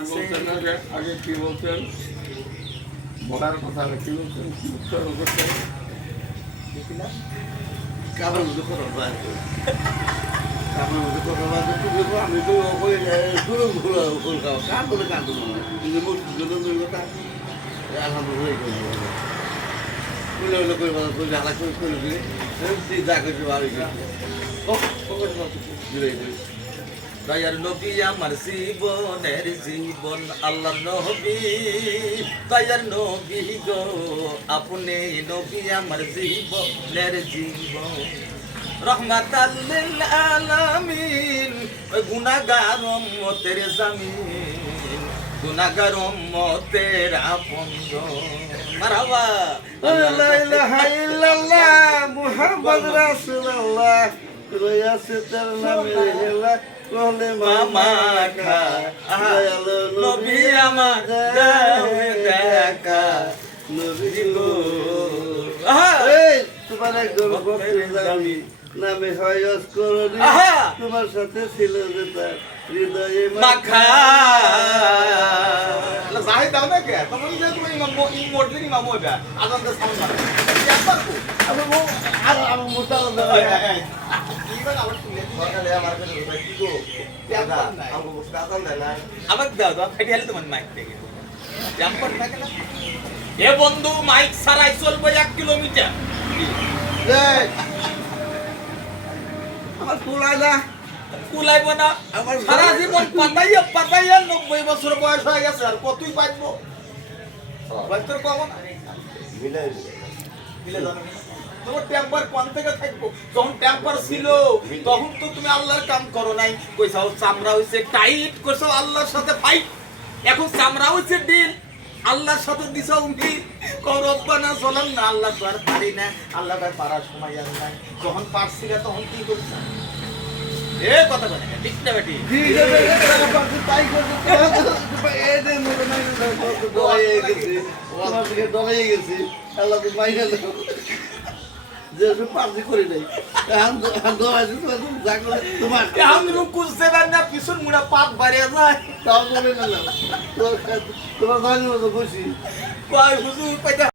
বলছেন আগে কি বলছেন বলার কথা কি বলছেন কি উত্তর করছেন কাবার মধ্যে কথা বলবো কাবার মধ্যে কথা বলবো তুমি আমি তো ওই শুরু ভুল খাও কার বলে কার বলো না কিন্তু মসজিদ কথা আলহামদুলিল্লাহ করে বলে করে বলো করে জ্বালা করে করে দিলে যা করতে পারি দয়ার নবী আমার জীবনের জীবন আল্লাহ নবী দয়ার নবী গো আপনি নবী আমার জীবনের জীবন রহমাতাল লিল আলামিন ওই গুনাহগার উম্মতের জামিন গুনাহগার উম্মতের আপনজন মারহাবা লা ইলাহা ইল্লাল্লাহ মুহাম্মদ রাসূলুল্লাহ রয়াসে তার নামে হেলা কোলে মামা খা নবী আমার দাও দেখা নবী গো আহা এই তোমার একজন ভক্তের জানি নামে হয়স করনি আহা তোমার সাথে ছিল যে তার হৃদয়ে মাখা জাহিদ দাও না কে তুমি যে তুমি ইমোটলি ইমাম হইবা আজান দে সাউন্ড মারে একবার কো আমি মুতাল আমাকে দাও দাও খাইতে হলে তোমার মাইক থেকে জাম্পার থাকে না এ বন্ধু মাইক ছাড়াই চলবে 1 কিলোমিটার আমার ফুলাই না কুলাইব না আমার সারা জীবন পাতাইয়া পাতাইয়া 90 বছর বয়স হয়ে গেছে আর কতই পাইবো বাইতর কম না মিলে জানো তোমার টেম্পার কোন থেকে থাকবো যখন টেম্পার ছিল তখন তো তুমি আল্লাহর কাম করো নাই কইছাও চামড়া হইছে টাইট কইছো আল্লাহর সাথে ফাইট এখন চামড়া হইছে ডিল আল্লাহর সাথে দিছাও উঠি করব্বানা চলেন না আল্লাহ তো আর পারি না আল্লাহ ভাই পারার সময় আর নাই যখন পারছিলা তখন কি করছ এ কথা বলে ঠিক না বেটি তাই গেছি আল্লাহ তো মাইনে যে পার্টি করি নাই তোমার এখন রুকুল সেবার না পিছন মুড়া পাত বাড়িয়ে যায় তাও বলে নিলাম তোমার খুশি কয় হুজুর পাইতা